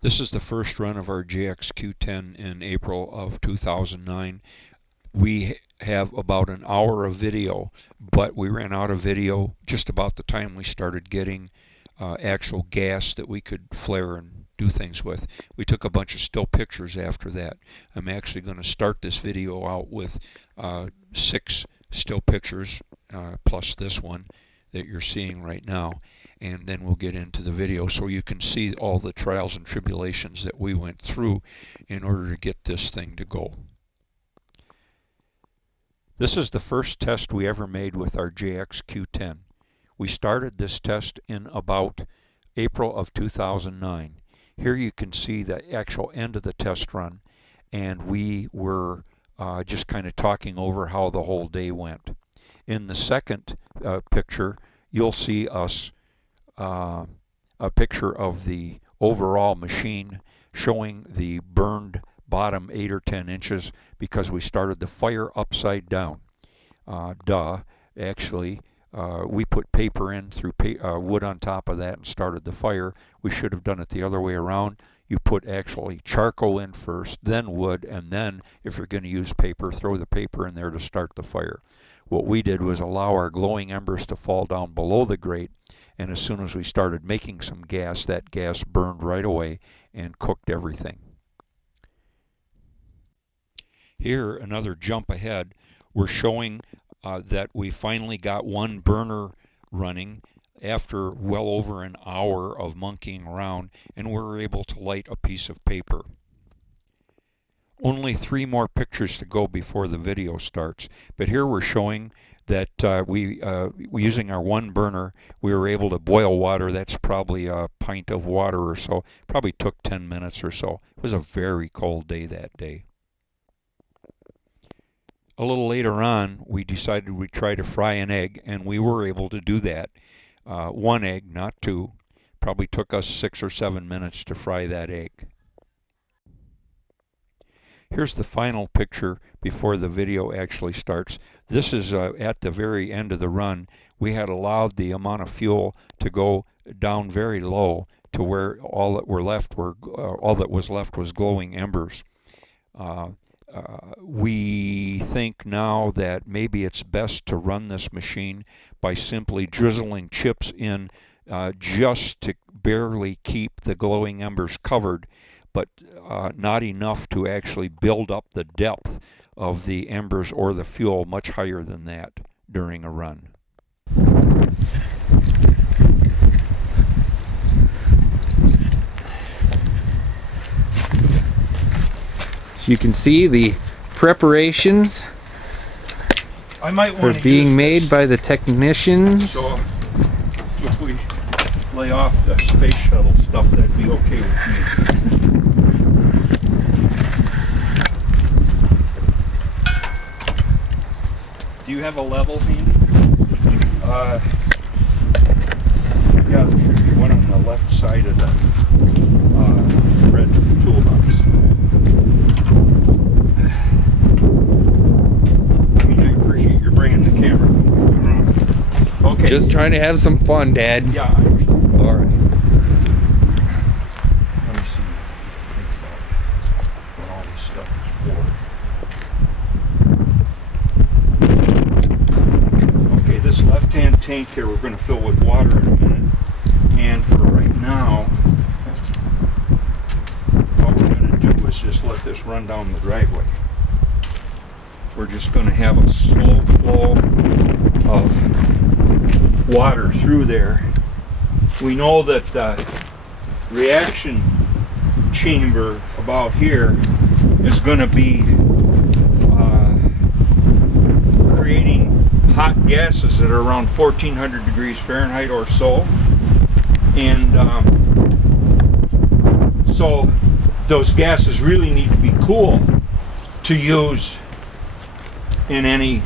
This is the first run of our JXQ-10 in April of 2009. We have about an hour of video, but we ran out of video just about the time we started getting actual gas that we could flare and do things with. We took a bunch of still pictures after that. I'm actually going to start this video out with 6 still pictures plus this one that you're seeing right now, and then we'll get into the video so you can see all the trials and tribulations that we went through in order to get this thing to go. This is the first test we ever made with our JXQ-10. We started this test in about April of 2009. Here you can see the actual end of the test run, and we were just kind of talking over how the whole day went. In the second picture, you'll see us a picture of the overall machine showing the burned bottom 8 or 10 inches because we started the fire upside down. Actually, we put paper in through wood on top of that and started the fire. We should have done it the other way around. You put actually charcoal in first, then wood, and then if you're going to use paper, throw the paper in there to start the fire. What we did was allow our glowing embers to fall down below the grate, and as soon as we started making some gas, that gas burned right away and cooked everything. Here, another jump ahead, we're showing that we finally got one burner running after well over an hour of monkeying around, and we were able to light a piece of paper. Only 3 more pictures to go before the video starts, but here we're showing that using our one burner, we were able to boil water. That's probably a pint of water or so. Probably took 10 minutes or so. It was a very cold day that day. A little later on, we decided we'd try to fry an egg, and we were able to do that. 1 egg, not 2. Probably took us 6 or 7 minutes to fry that egg. Here's the final picture before the video actually starts. This is at the very end of the run. We had allowed the amount of fuel to go down very low to where all that was left was glowing embers. We think now that maybe it's best to run this machine by simply drizzling chips in just to barely keep the glowing embers covered, but not enough to actually build up the depth of the embers or the fuel much higher than that during a run. You can see the preparations are being made by the technicians. So if we lay off the space shuttle stuff, that'd be okay with me. Do you have a level handy? Yeah, there should be one on the left side of the red toolbox. Bringing the camera. Okay. Just trying to have some fun, Dad. Yeah, I understand. All right. Let me see. What all this stuff is for. Okay, this left-hand tank here we're going to fill with water in a minute. And for right now, what we're going to do is just let this run down the driveway. We're just going to have a slow flow of water through there. We know that the reaction chamber about here is going to be creating hot gases that are around 1400 degrees Fahrenheit or so. And so those gases really need to be cool to use in any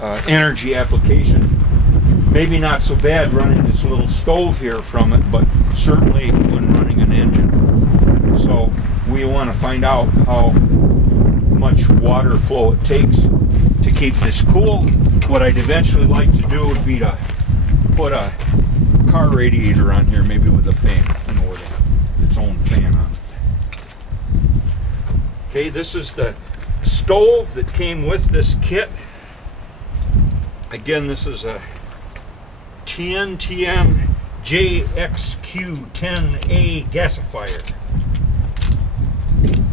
energy application. Maybe not so bad running this little stove here from it, but certainly when running an engine. So we want to find out how much water flow it takes to keep this cool. What I'd eventually like to do would be to put a car radiator on here, maybe with a fan. You know where that its own fan on it. Okay, this is the stove that came with this kit. Again, this is a TN JXQ-10 Gasifier.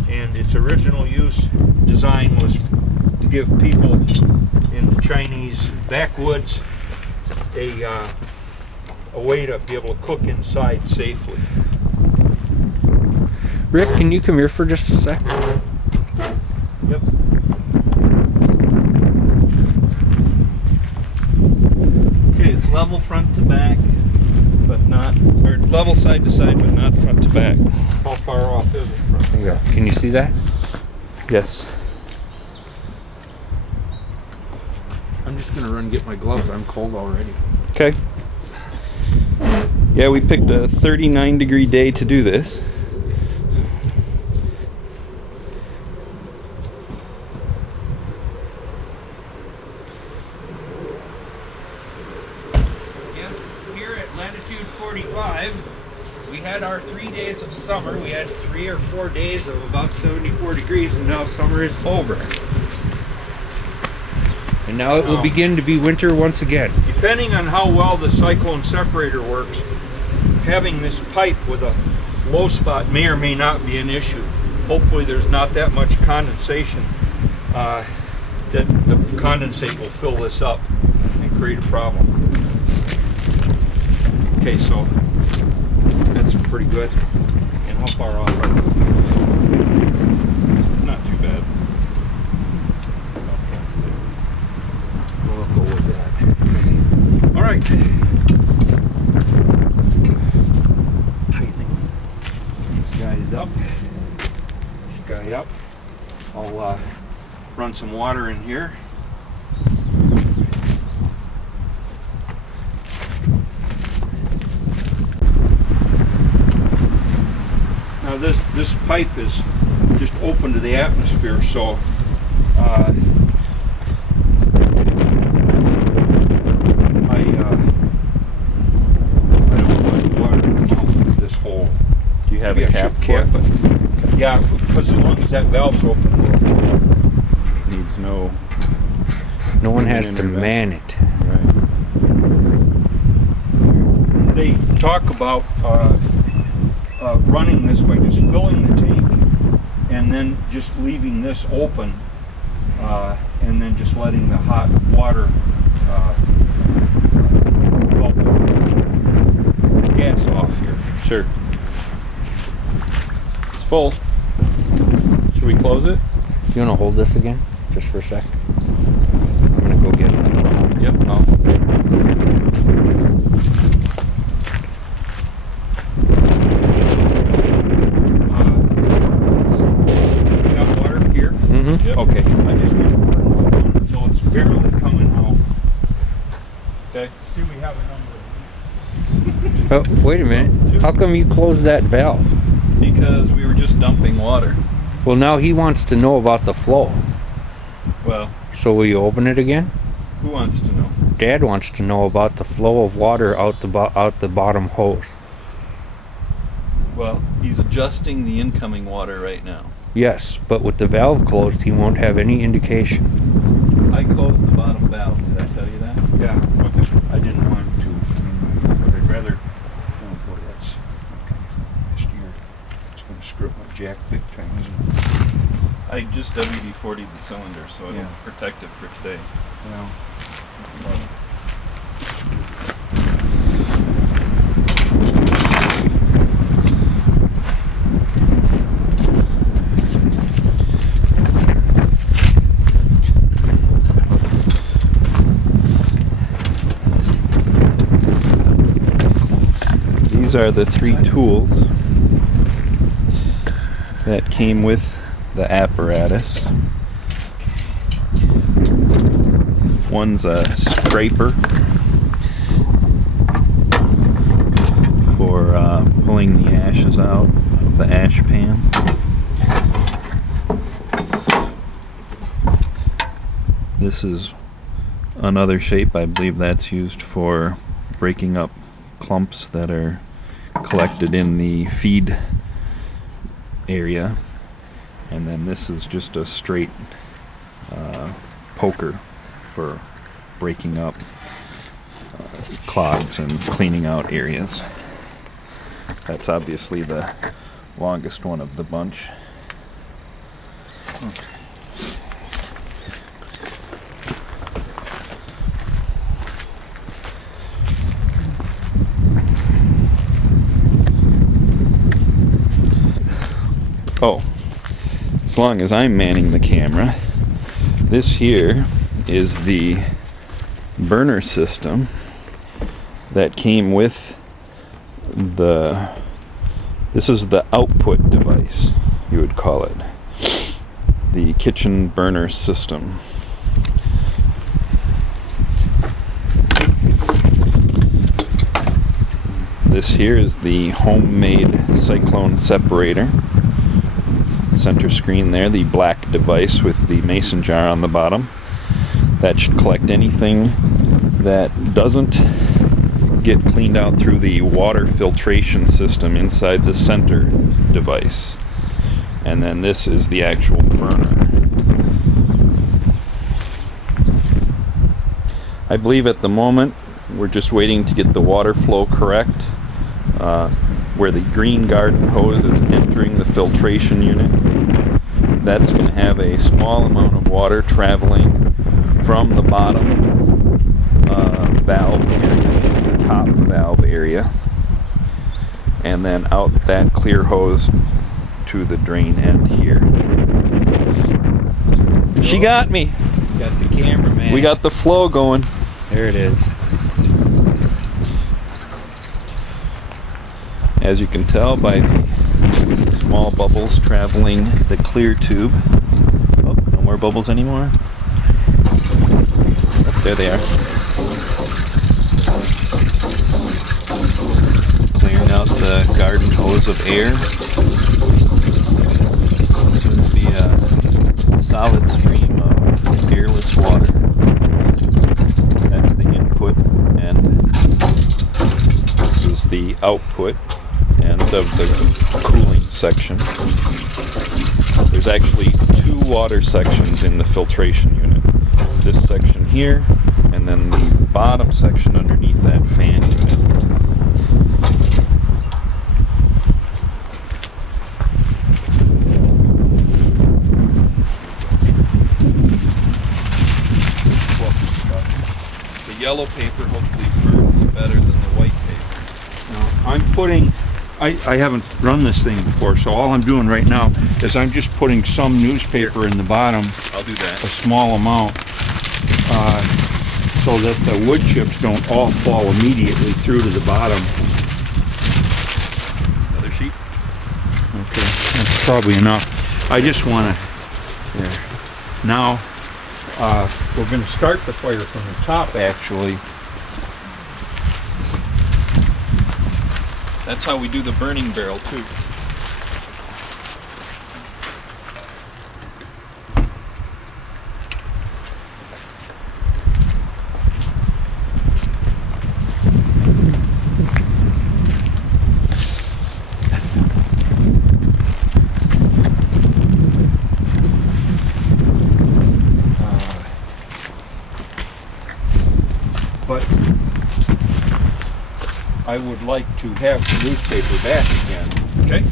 And its original use design was to give people in the Chinese backwoods a way to be able to cook inside safely. Rick, can you come here for just a sec? Yep. Okay, it's level front to back, but not, or level side to side, but not front to back. How far off is it from? Yeah. Can you see that? Yes. I'm just gonna run and get my gloves. I'm cold already. Okay. Yeah, we picked a 39-degree day to do this. Yes, here at latitude 45, we had our 3 days of summer. We had 3 or 4 days of about 74 degrees, and now summer is over. And now it will begin to be winter once again. Depending on how well the cyclone separator works, having this pipe with a low spot may or may not be an issue. Hopefully there's not that much condensation that the condensate will fill this up and create a problem. Okay, so that's pretty good. And how far off are we? It's not too bad. We'll go with that. All right. Tightening these guys up. This guy up. I'll run some water in here. Now this pipe is just open to the atmosphere, so I don't want water to come out of this hole. Do you have Maybe a I cap should for it? cap it. Yeah, because as long as that valve's open, Needs no. No one has to Interval. man it. Right. they talk about running this by just filling the tank and then just leaving this open and then just letting the hot water help the gas off here. Sure. It's full. Should we close it? Do you want to hold this again, just for a sec? I'm gonna go get it. Yep. You got water here? Mm-hmm. Yep. Okay, I just want to turn it on until it's barely coming out. Okay. See, we have a number. Oh, wait a minute. How come you closed that valve? Because we were just dumping water. Well, now he wants to know about the flow. Well, So will you open it again? who wants to know? Dad wants to know about the flow of water out the bottom hose. Well, he's adjusting the incoming water right now. Yes, but with the valve closed, he won't have any indication. I closed the bottom valve. Did I tell you that? Yeah, Okay. I didn't want to, but I'd rather, oh boy, that's, okay, last year, it's gonna screw up my jack big time, isn't it? I just WD-40'd the cylinder, so it'll Yeah. protect it for today. Well, These are the 3 tools that came with the apparatus. One's a scraper for pulling the ashes out of the ash pan. This is another shape. I believe that's used for breaking up clumps that are collected in the feed area, and then this is just a straight poker for breaking up clogs and cleaning out areas. That's obviously the longest one of the bunch. Oh, as long as I'm manning the camera, this here is the burner system that came with this is the output device, you would call it, the kitchen burner system. This here is the homemade cyclone separator. Center screen there, the black device with the mason jar on the bottom. That should collect anything that doesn't get cleaned out through the water filtration system inside the center device. And then this is the actual burner. I believe at the moment we're just waiting to get the water flow correct, where the green garden hose is entering the filtration unit. That's going to have a small amount of water traveling from the bottom valve area to the top valve area, and then out that clear hose to the drain end here. She got me. Got the camera, man. We got the flow going. There it is. As you can tell by the small bubbles traveling the clear tube. Oh, no more bubbles anymore. Oh, there they are. Clearing out the garden hose of air. Soon to be a solid stream of airless water. That's the input, and this is the output end of the cooling section. There's actually two water sections in the filtration unit. This section here, and then the bottom section underneath that fan unit. The yellow paper hopefully burns better than the white paper. Now, I'm putting, I haven't run this thing before, so all I'm doing right now is I'm just putting some newspaper in the bottom, I'll do that. a small amount, so that the wood chips don't all fall immediately through to the bottom. Another sheet? Okay, that's probably enough. I just want to, there. Now, we're going to start the fire from the top, actually. That's how we do the burning barrel too. But I would like to have the newspaper back again. Okay.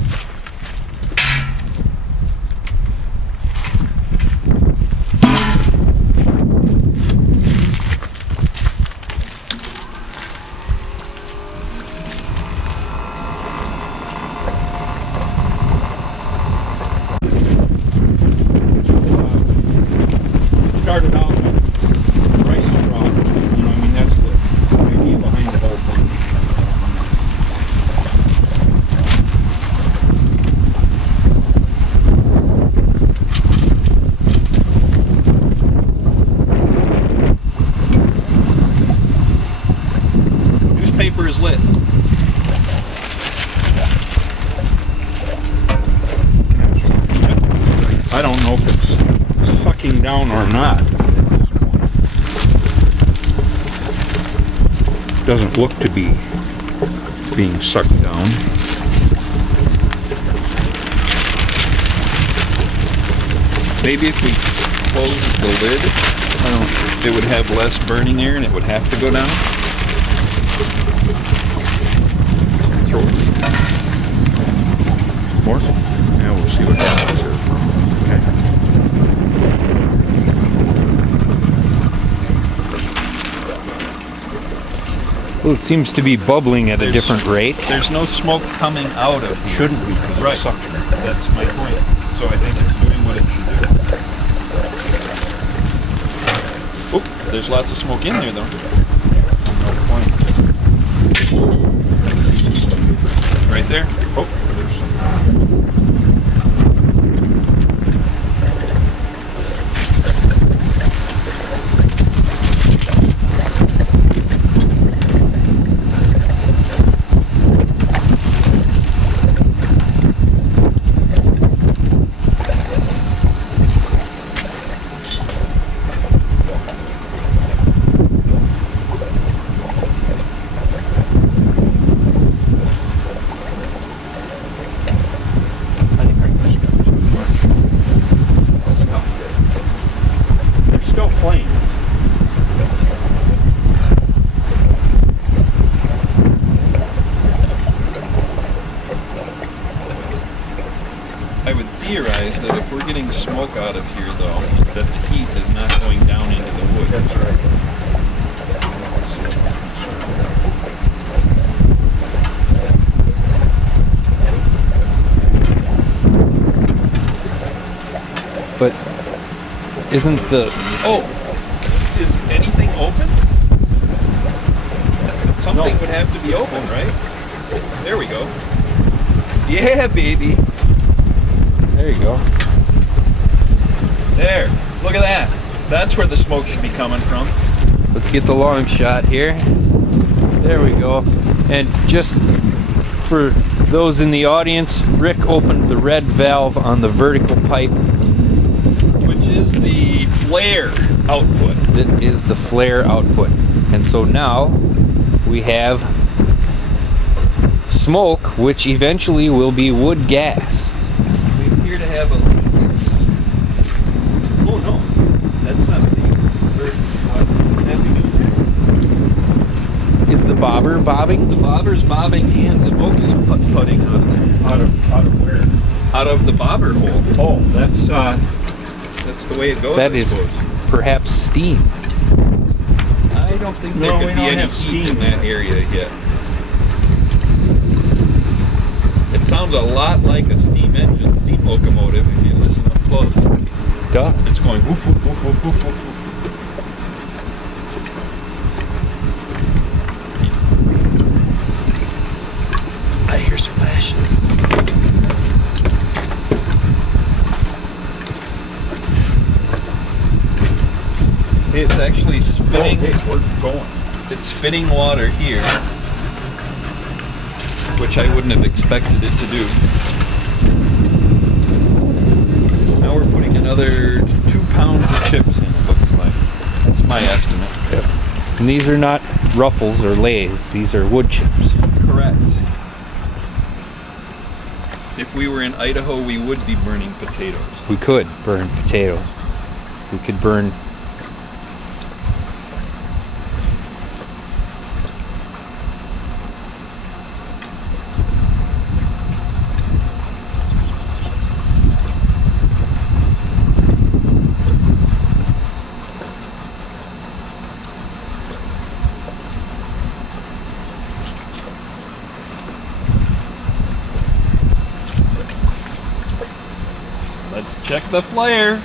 Started out with rice straws, you know, I mean, that's the idea behind the whole thing. Newspaper is lit. I don't know if it's sucking down or not. Doesn't look to be being sucked down. Maybe if we close the lid, it would have less burning air and it would have to go down. Throw it. More? Yeah, we'll see what happens here. Okay. Well, it seems to be bubbling at a different rate. There's no smoke coming out of here. Shouldn't be. Right. Suction. That's my point. So I think it's doing what it should do. Oh, there's lots of smoke in there though. No point. Right there. Oh, there's some. I would theorize that if we're getting smoke out of here, though, that the heat is not going down into the wood. That's right. But isn't the... Oh! Is anything open? Something would have to be open, right? There we go. Yeah, baby! There you go. There. Look at that. That's where the smoke should be coming from. Let's get the long shot here. There we go. And just for those in the audience, Rick opened the red valve on the vertical pipe. Which is the flare output. That is the flare output. And so now we have smoke, which eventually will be wood gas. We appear to have a leak. Oh no, that's not a leak. What have we doing there? Is the bobber bobbing? The bobber's bobbing and smoke is putting out of there. Out of where? Out of the bobber hole. Oh, that's the way it goes. that I is suppose. perhaps steam. I don't think there could be any heat in that area yet. It sounds a lot like a steam engine, steam locomotive if you listen up close. Duh. It's going whoop, whoop, whoop, whoop, whoop, whoop. I hear splashes. It's actually spitting. Oh, hey, we're going. It's spitting water here, which I wouldn't have expected it to do. Now we're putting another 2 pounds of chips in, it looks like. That's my estimate. Yep. And these are not Ruffles or Lays. These are wood chips. Correct. If we were in Idaho, we would be burning potatoes. We could burn potatoes. We could burn... Let's check the flare.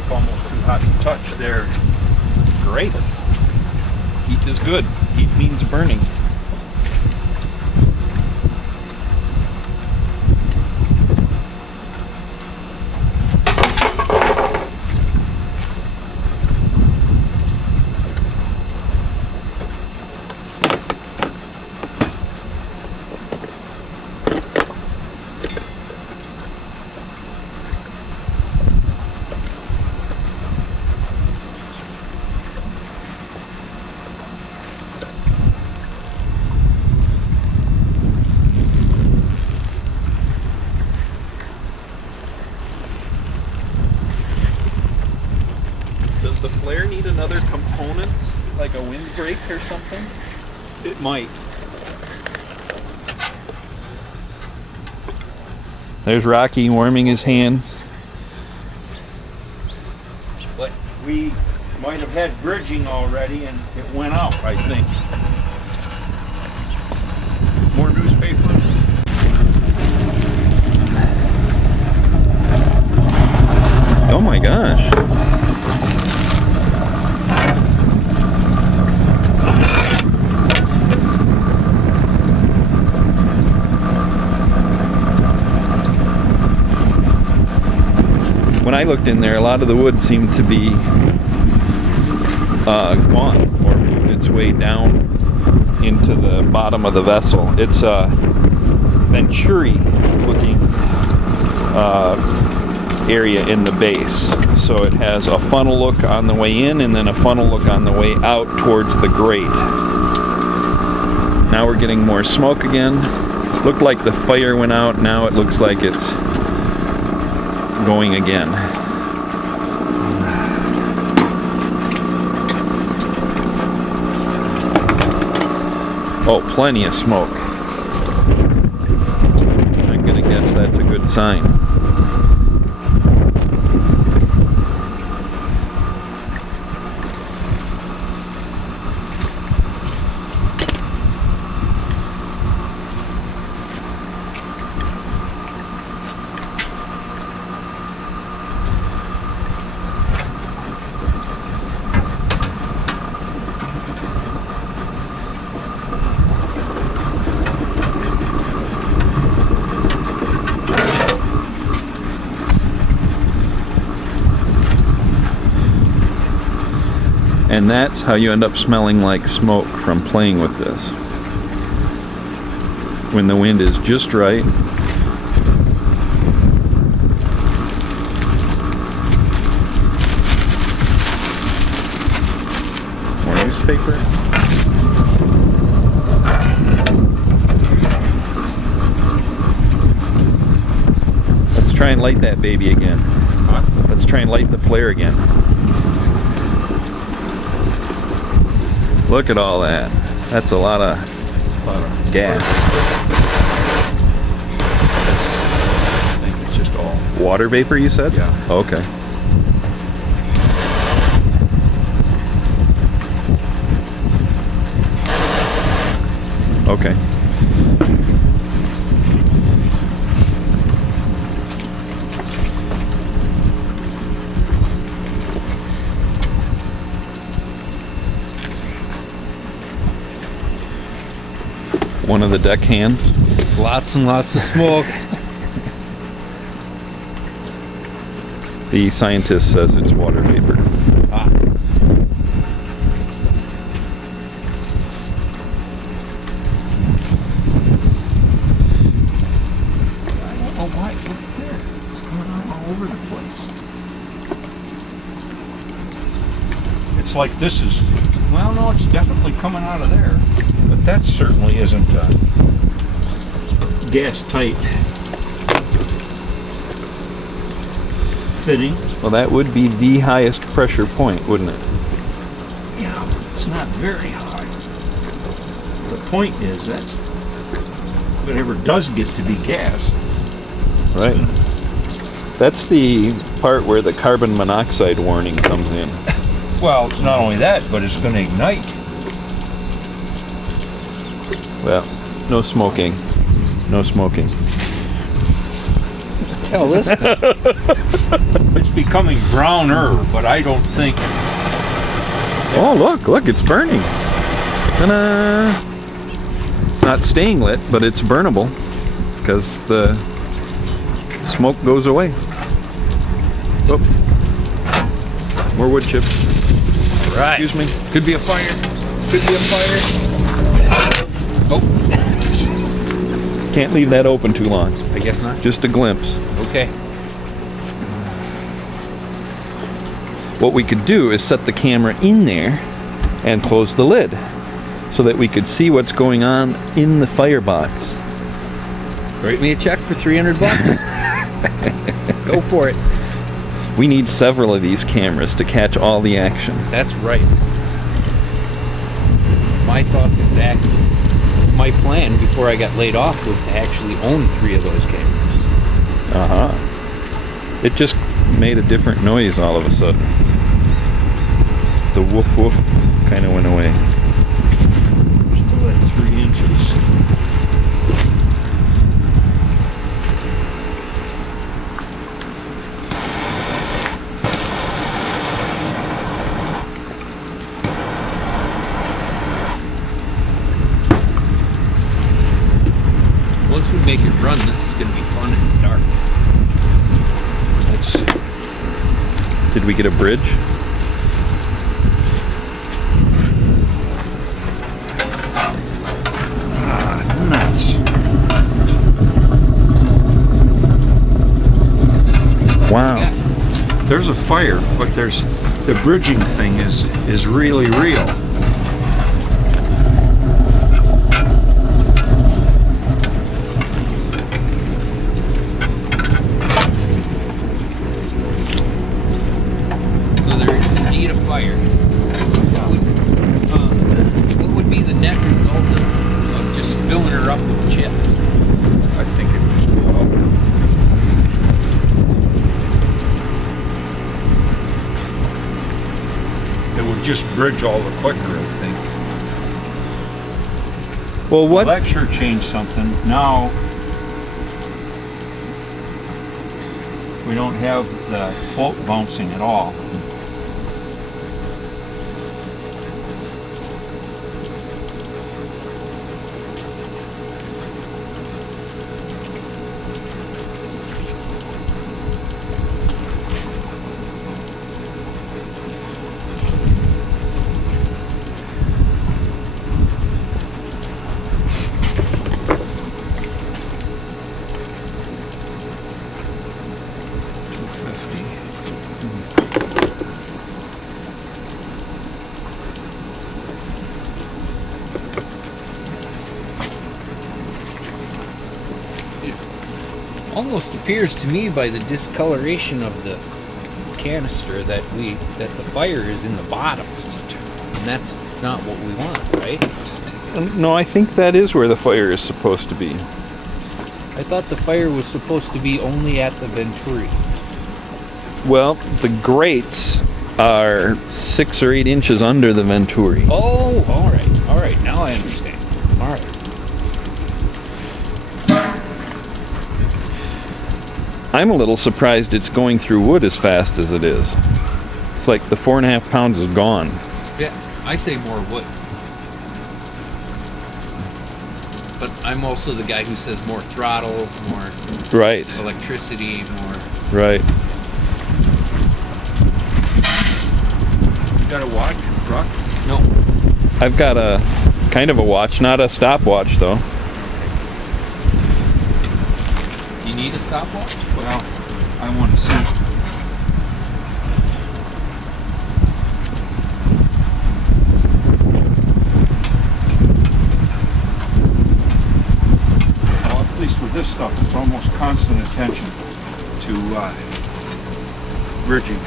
like almost too hot to touch there. Great. Heat is good. Heat means burning. Does the flare need another component, like a windbreak or something? It might. There's Rocky warming his hands. But we might have had bridging already and it went out, I think. More newspaper. Oh my gosh. When I looked in there, a lot of the wood seemed to be gone or moved its way down into the bottom of the vessel. It's a Venturi looking area in the base. So it has a funnel look on the way in and then a funnel look on the way out towards the grate. Now we're getting more smoke again. It looked like the fire went out. Now it looks like it's going again. Oh, plenty of smoke. I'm gonna guess that's a good sign. And that's how you end up smelling like smoke from playing with this. When the wind is just right. More newspaper. Let's try and light that baby again. Huh? Let's try and light the flare again. Look at all that. That's a lot of gas. I think it's just all. Water vapor, you said? Yeah. Okay. Okay. One of the deck hands. Lots and lots of smoke. The scientist says it's water vapor. Ah. I don't know why. Look there. It's coming out all over the place. It's like this is. Well, no, it's definitely coming out of there. But that certainly isn't gas tight fitting. Well, that would be the highest pressure point, wouldn't it? Yeah, it's not very high. The point is that's whatever does get to be gas. Right. That's the part where the carbon monoxide warning comes in. Well, it's not only that, but it's going to ignite. Well, no smoking. No smoking. Hell, this. It's becoming browner, but I don't think. Oh, look, it's burning. Ta-da! It's not staying lit, but it's burnable because the smoke goes away. Oh, more wood chips. Right. Excuse me. Could be a fire. Could be a fire. Oh. Can't leave that open too long. I guess not. Just a glimpse. Okay. What we could do is set the camera in there and close the lid so that we could see what's going on in the firebox. Write me a check for $300. Go for it. We need several of these cameras to catch all the action. That's right. My thoughts exactly. My plan before I got laid off was to actually own 3 of those cameras. Uh-huh. It just made a different noise all of a sudden. The woof woof kind of went away. Still at 3 inches. Once we make it run, this is going to be fun in the dark. Did we get a bridge? Nuts. Wow. There's a fire, but there's the bridging thing is really real. So there is indeed a fire. What would be the net result of just filling her up with chip? I think it was well. It would just bridge all the quicker, I think. Well, what? Well, that sure changed something. Now we don't have the float bouncing at all. Almost appears to me by the discoloration of the canister that the fire is in the bottom, and that's not what we want, right? No, I think that is where the fire is supposed to be. I thought the fire was supposed to be only at the venturi. Well, the grates are 6 or 8 inches under the venturi. Oh, all right. Now I understand. All right. I'm a little surprised it's going through wood as fast as it is. It's like the 4.5 pounds is gone. Yeah, I say more wood. But I'm also the guy who says more throttle, more Right, electricity, more... right. You got a watch, Brock? No. I've got a kind of a watch, not a stopwatch though. You need a stopwatch? Well, I want to see. Well, at least with this stuff, it's almost constant attention to bridging.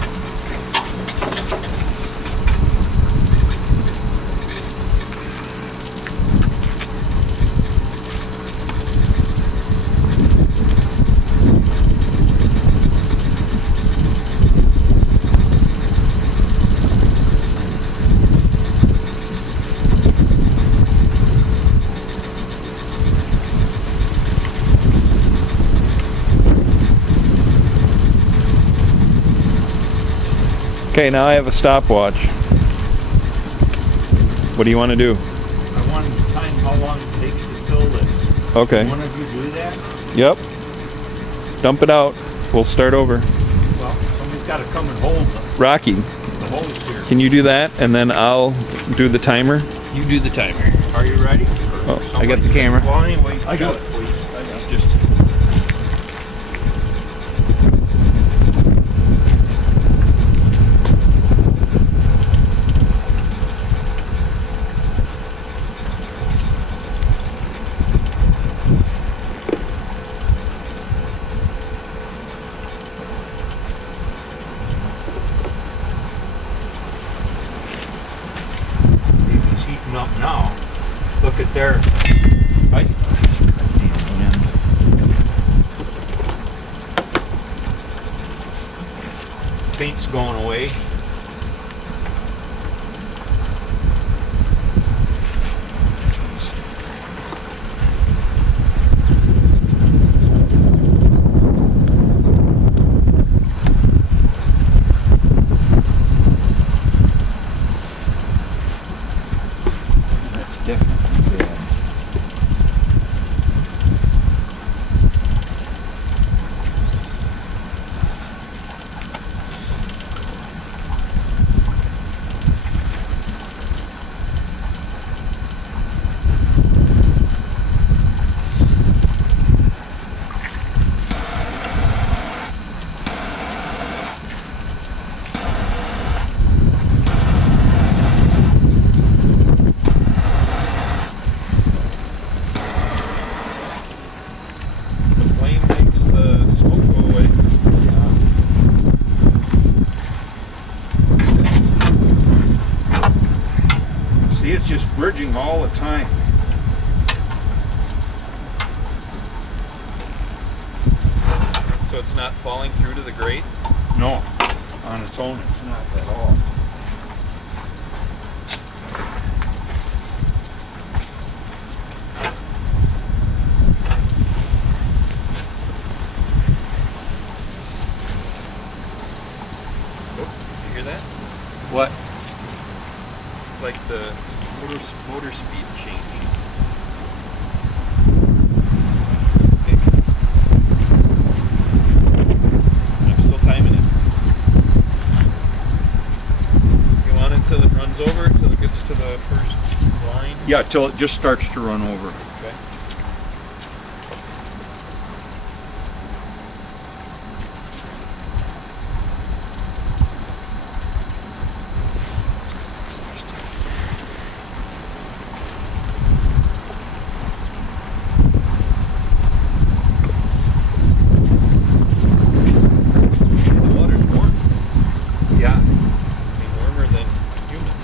Okay, now I have a stopwatch. What do you want to do? I wanted to time how long it takes to fill this. Okay. One of you do that? Yep. Dump it out. We'll start over. Well, somebody's got to come and hold Rocky, the hose here. can you do that? And then I'll do the timer. You do the timer. Are you ready? Oh, I got the camera. Well, anyway, I got do it, please. Just Look at there. Paint's going away. That's definitely bad. See, it's just bridging all the time. So it's not falling through to the grate? No, on its own it's not at all. Oh, did you hear that? What? It's like the motor speed changing. Maybe. I'm still timing it. You want it till it runs over, till it gets to the first line? Yeah, till it just starts to run over. Okay. The water's warm. Yeah. I mean, warmer than humid.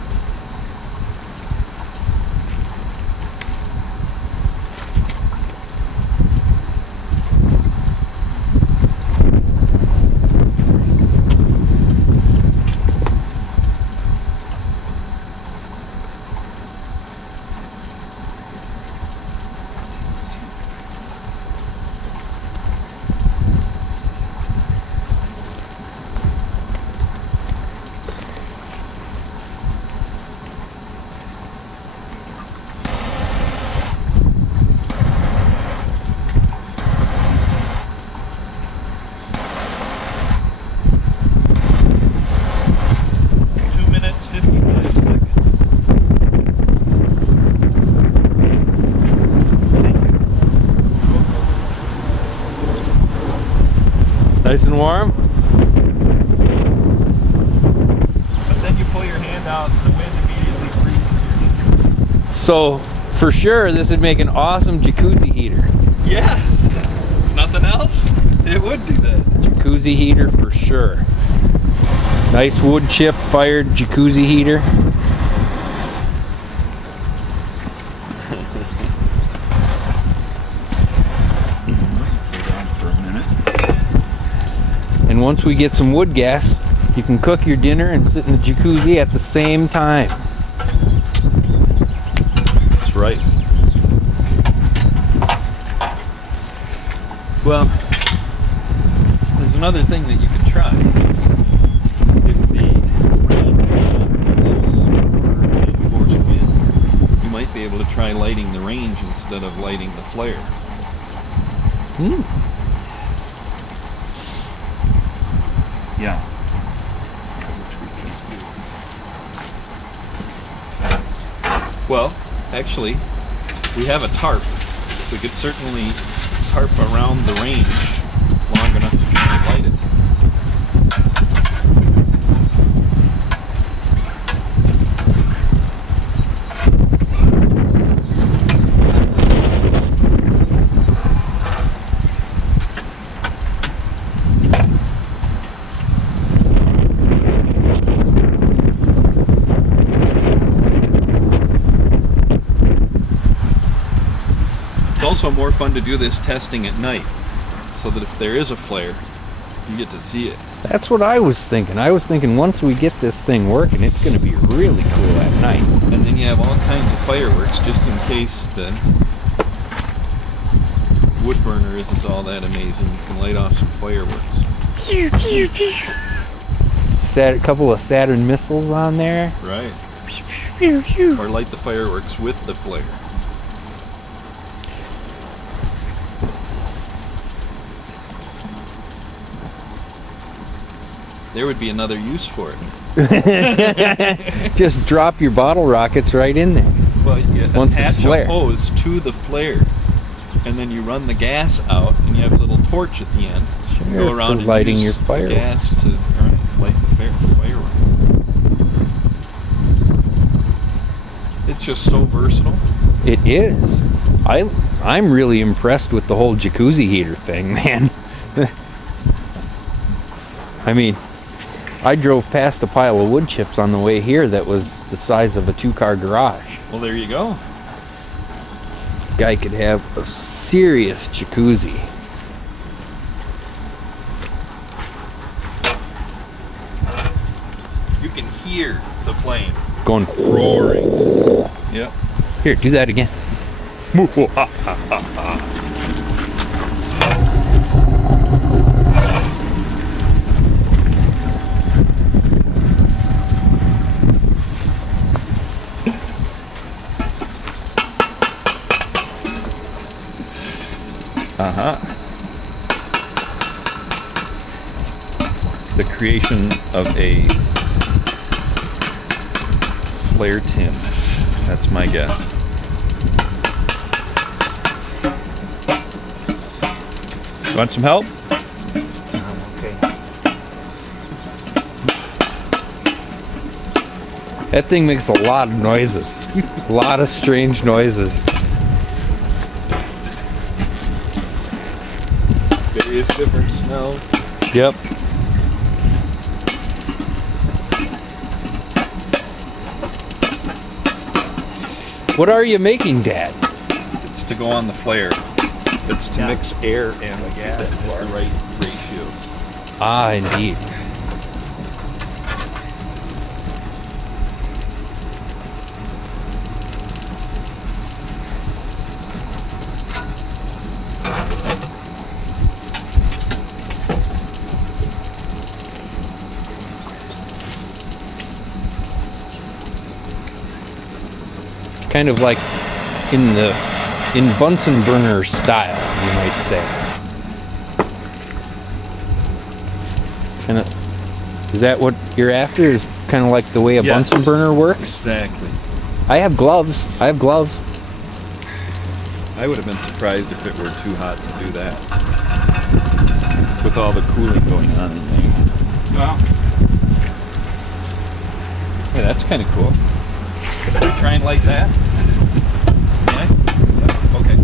Nice and warm. But then you pull your hand out and the wind immediately freezes. So, for sure, this would make an awesome jacuzzi heater. Yes! Nothing else? It would do that. Jacuzzi heater for sure. Nice wood chip fired jacuzzi heater. And once we get some wood gas, you can cook your dinner and sit in the jacuzzi at the same time. That's right. Well, there's another thing that you could try. If the rain is hurricane force wind, you might be able to try lighting the range instead of lighting the flare. Yeah. Well, actually, we have a tarp. We could certainly tarp around the range long enough to try and light it. also more fun to do this testing at night, so that if there is a flare, you get to see it. That's what I was thinking. I was thinking once we get this thing working, it's going to be really cool at night. And then you have all kinds of fireworks just in case the wood burner isn't all that amazing. You can light off some fireworks. A couple of Saturn missiles on there. Right. Or light the fireworks with the flare. There would be another use for it. Just drop your bottle rockets right in there. Well, you Once it's attach a flared. hose to the flare, and then you run the gas out, and you have a little torch at the end. You Sure, go around for and lighting use your the fireworks. gas to light the fireworks. It's just so versatile. It is. I'm really impressed with the whole jacuzzi heater thing, man. I mean, I drove past a pile of wood chips on the way here that was the size of a 2-car garage. Well, there you go. Guy could have a serious jacuzzi. You can hear the flame Going roaring. Yep. Here, do that again. The creation of a flare tin. That's my guess. You want some help? Okay. That thing makes a lot of noises. A lot of strange noises. Various different smells. Yep. What are you making, Dad? It's to go on the flare. It's to mix air and the gas at the right ratios. Ah, indeed. Kind of like in Bunsen burner style, you might say. Is that what you're after? Is kind of like the way a Yes. Bunsen burner works? Exactly. I have gloves. I would have been surprised if it were too hot to do that. With all the cooling going on in there. Well. Hey, that's kind of cool. Should we try and light that? Yeah? Yep. Okay.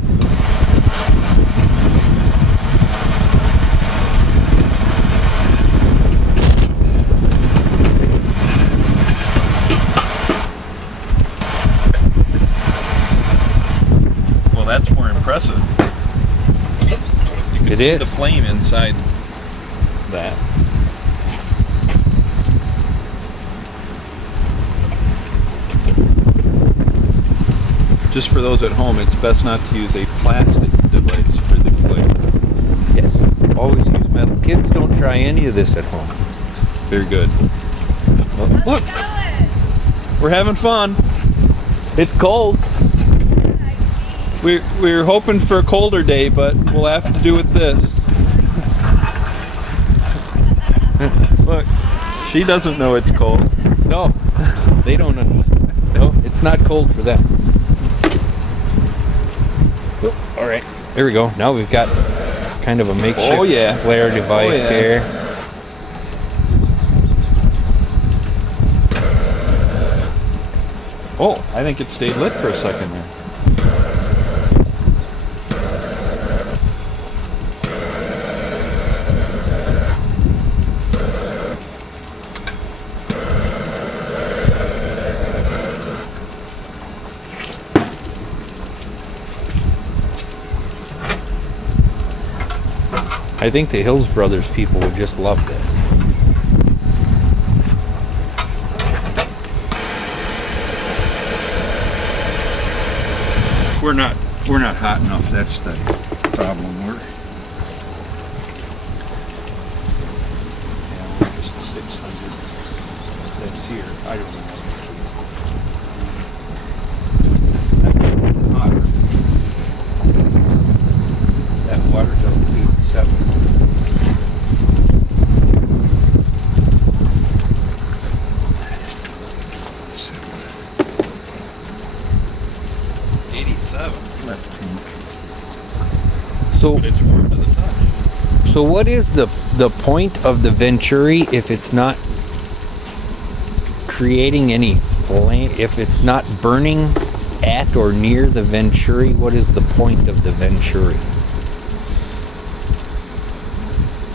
Well, that's more impressive. You can It see is. the flame inside that. Just for those at home, it's best not to use a plastic device for the flare. Yes. Always use metal. Kids, don't try any of this at home. Very good. Well, look, we're having fun. It's cold. We're hoping for a colder day, but we'll have to do with this. Look, she doesn't know it's cold. No, they don't understand. No, it's not cold for them. Oh, all right, there we go. Now we've got kind of a makeshift flare device here. Oh, I think it stayed lit for a second there. I think the Hills Brothers people would just love this. We're not hot enough. That's the problem. We're just 600. That's here. I don't know what it is. That water's up to 87. Left tank. So, But it's warm to the touch. so what is the point of the Venturi if it's not creating any flame? If it's not burning at or near the Venturi, what is the point of the Venturi?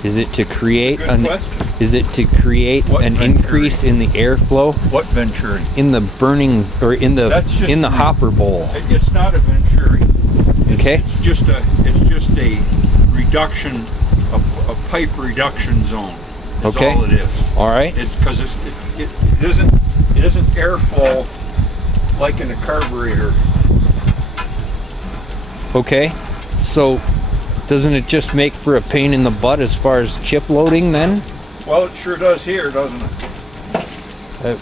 Is it to create Good question. Is it to create What an Venturi? increase in the airflow What Venturi? in the burning or in the That's just in the the- hopper bowl? It's not a Venturi. Okay. It's just a reduction, a pipe reduction zone. Is Okay. all it is. All right. It's because it isn't airflow like in a carburetor. Okay. So doesn't it just make for a pain in the butt as far as chip loading then? Well, it sure does here, doesn't it?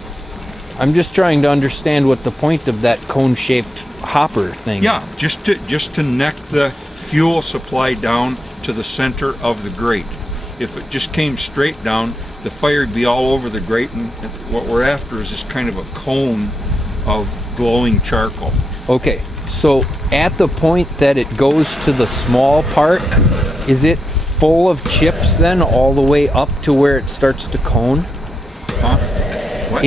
I'm just trying to understand what the point of that cone-shaped hopper thing. Yeah, just to neck the fuel supply down to the center of the grate. If it just came straight down, the fire would be all over the grate, and what we're after is this kind of a cone of glowing charcoal. Okay. So at the point that it goes to the small part, is it full of chips then all the way up to where it starts to cone? Huh? What?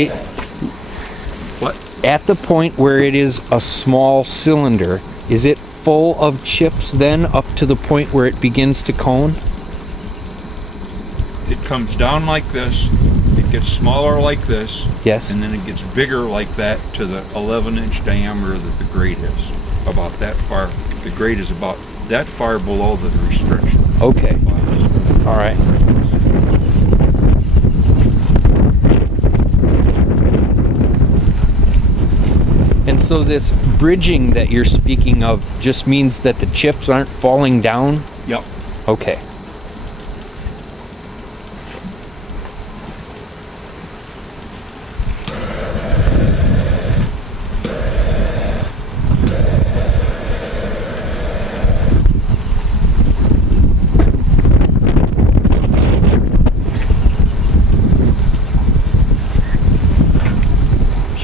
What? At the point where it is a small cylinder, is it full of chips then up to the point where it begins to cone? It comes down like this, it gets smaller like this, Yes. and then it gets bigger like that to the 11-inch diameter that the grate is. About that far. The grate is about that far below the restriction. Okay. All right. And so this bridging that you're speaking of just means that the chips aren't falling down? Yep. Okay.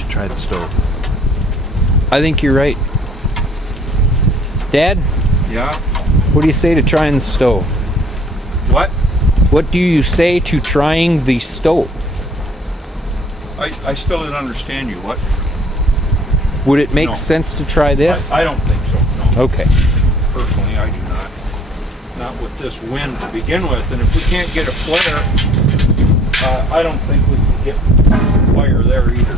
Try the stove. I think you're right. Dad, Yeah. what do you say to trying the stove? What? What do you say to trying the stove? I still didn't understand you. What? Would it make No. sense to try this? I don't think so. No. Okay. Personally, I do not. Not with this wind to begin with, and if we can't get a flare, I don't think we can get fire there either.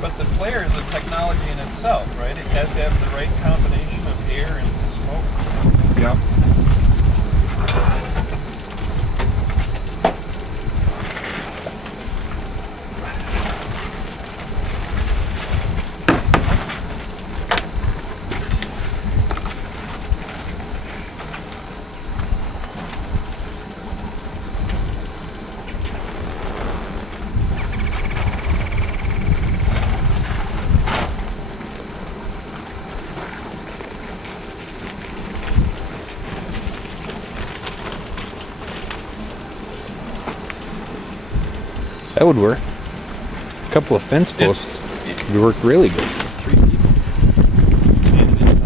But the flare is a technology in itself, right? It has to have the right combination of air and smoke. Yeah. That would work. A couple of fence posts would work really good. 3 people. And it's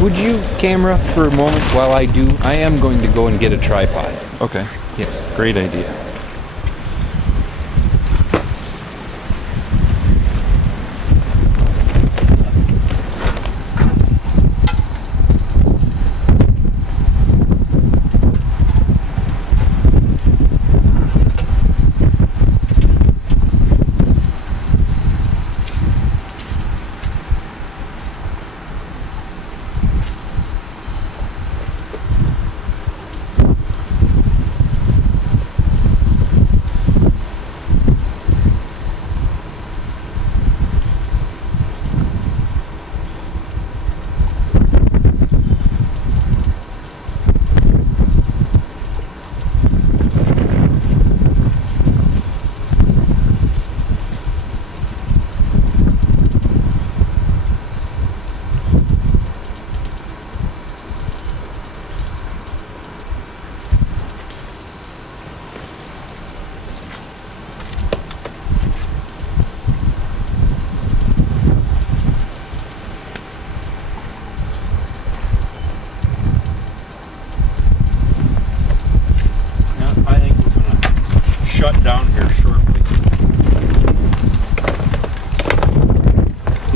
Would you camera for a moment while I do? I am going to go and get a tripod. Okay. Yes. Great idea.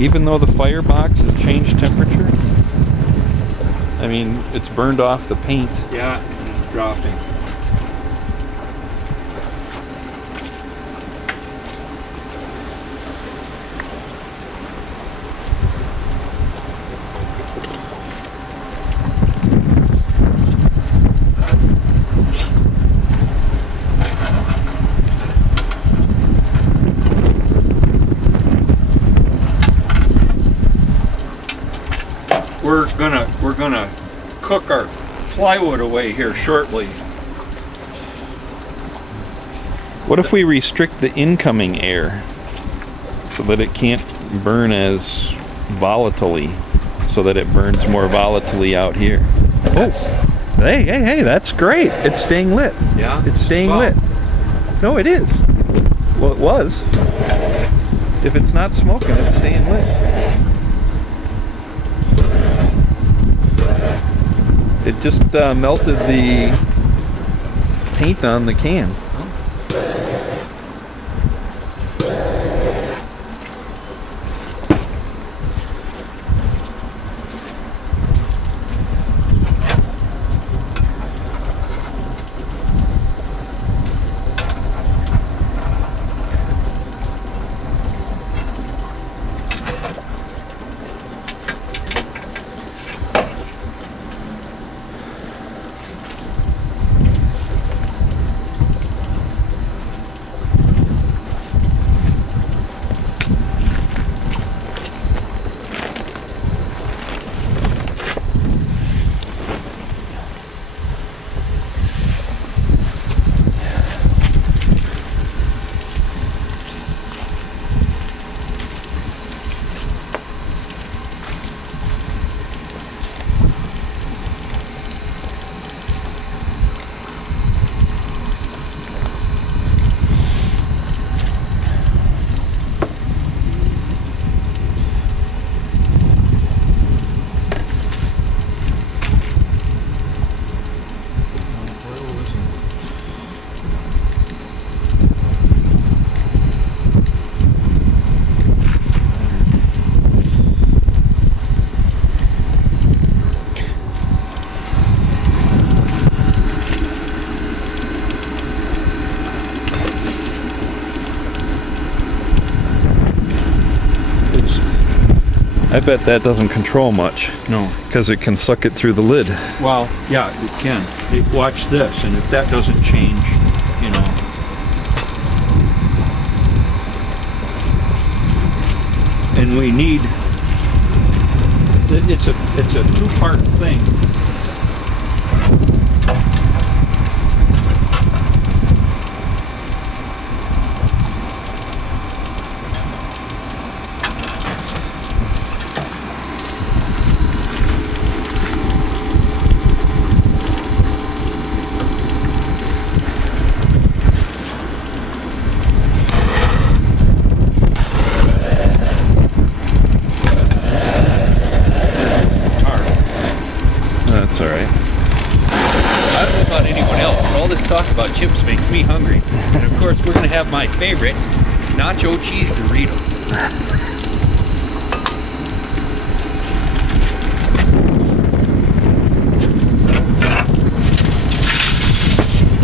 Even though the firebox has changed temperature? I mean, it's burned off the paint. Yeah, it's dropping. We're gonna cook our plywood away here shortly. What if we restrict the incoming air so that it can't burn as volatilely, so that it burns more volatilely out here? Oh, hey, that's great. It's staying lit. Yeah? It's staying Well- lit. No, it is. Well, it was. If it's not smoking, it's staying lit. It just melted the paint on the can. I bet that doesn't control much, No. because it can suck it through the lid. Well, yeah, it can. Watch this, and if that doesn't change, you know. And we need, it's a two-part thing. That's all right. I don't know about anyone else. All this talk about chips makes me hungry. And of course, we're going to have my favorite, nacho cheese Dorito.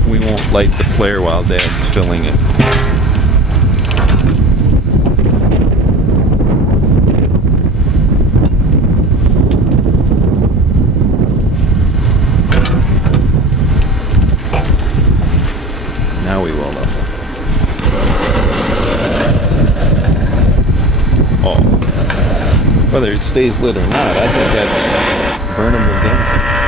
We won't light the flare while Dad's filling it. Now we will, though. Oh. Whether it stays lit or not, I think that's burnable gas.